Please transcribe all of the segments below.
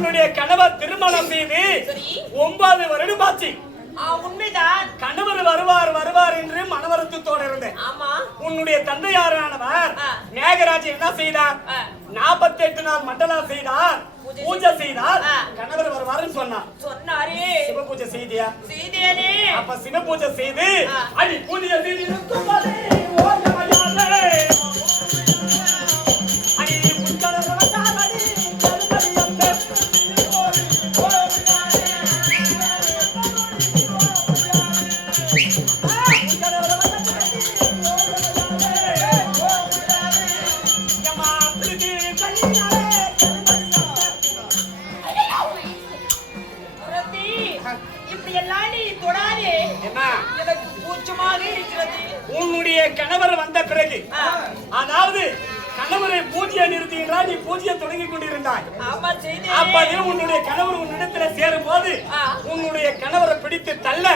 உன்னுடைய கணவர் திருமணம் செய்து ஒன்பது வருடம் ஆச்சு. உண்மைதான். கணவர் வருவார் வருவார் என்று மனவருத்தத்தோடு இருந்தேன். ஆமா. உன்னுடைய தந்தையாரானவர். மேகராஜ் என்ன செய்தார். நாற்பத்தி எட்டு நாள் மண்டலா செய்தார். பூஜை செய்தார். கணவர் வருவாருன்னு சொன்னார். சொன்னாரே. சிவ பூஜை செய்தியா? செய்தேனே. அப்ப சிவ பூஜை செய்து. அடி பூஜை செய்து எல்லாம் நீ தொடாதே. எனக்கு கூச்சமாக இருக்கிறது. உன்னுடைய கணவர் வந்த பிறகு. அதாவது கணவரை பூஜையை நிறுத்துகிறார் நீ பூஜையை தொடங்கி கொண்டிருந்தாய். அப்பதே உன்னுடைய கணவர் உன்னிடத்துல சேரும் போது. உன்னுடைய கணவரை பிடித்து தள்ள.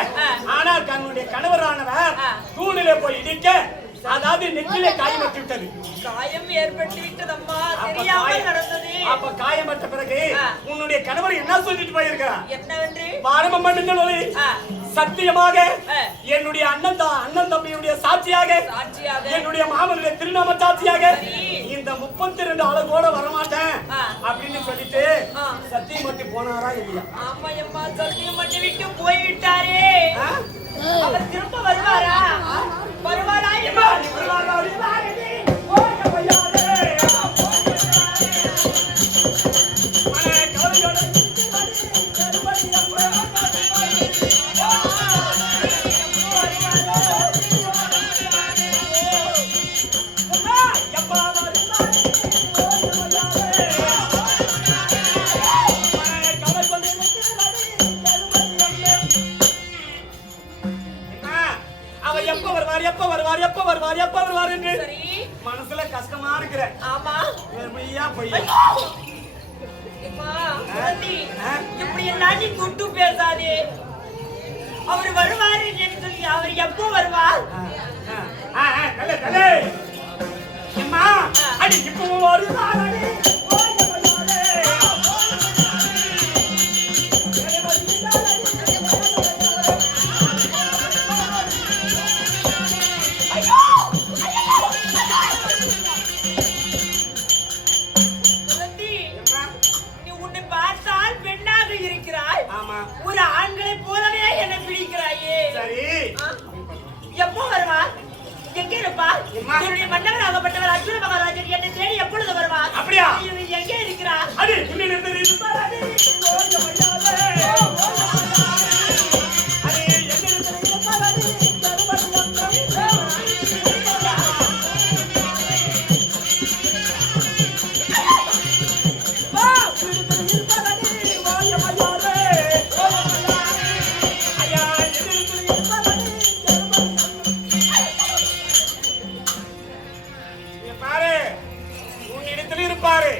ஆனால் தன்னுடைய கணவரானவர். தூணிலே போய் இடிக்க அதாவது நெற்றிலே காயமட்டு விட்டது காயம் ஏற்பட்டு விட்டதம்மா அப்ப தெரியாமல் காயம்- நடந்தது அப்ப காயமற்ற பிறகு. உன்னுடைய கணவர் என்ன சொல்லிட்டு போயிருக்கிறார் என்னவென்று பாரம்பம் பண்ணுங்கள் சத்தியமாக. என்னுடைய அண்ணன் அண்ணன் தம்பியுடைய சாட்சியாக என்னுடைய மாமனுடைய திருநாம சாட்சியாக. இந்த முப்பத்தி ரெண்டு அழகோட வரமாட்டேன். அப்படின்னு சொல்லிட்டு. சத்தியம் மட்டும் போனாரா இல்லையா ஆமா அம்மா சத்தியம் பண்ணி விட்டு போய்விட்டாரே? அவர் திரும்ப வருவாரா வருவாரா அவ எப்ப வருவார் எப்ப வருவார் என்று மனசுல கஷ்டமா இருக்கிற. ஆமா. பொய்யா இப்படி எல்லாம் நீ துட்டு பேசாதே. அவர் வருவார் என்று சொல்லி அவர் எப்போ வருவார்? அம்மா, அடி இப்போ வருவார் என்னுடைய மன்னவராகப்பட்டவர் அர்ஜுன மகாராஜன் என்னை தேடி எப்பொழுது வருவார்? அப்படியா? எங்கே இருக்கிறார்? அடி முன்னிலிருந்து இருப்பார் உன்னிடத்தில் இருப்பாரு.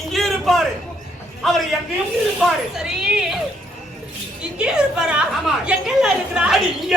இங்கே இருப்பாரு. அவர் எங்கேயும் இருப்பாரு. சரி. இங்கே இருப்பாரா? ஆமா. எங்கெல்லாம் இருக்கிறார்? அடி இங்கே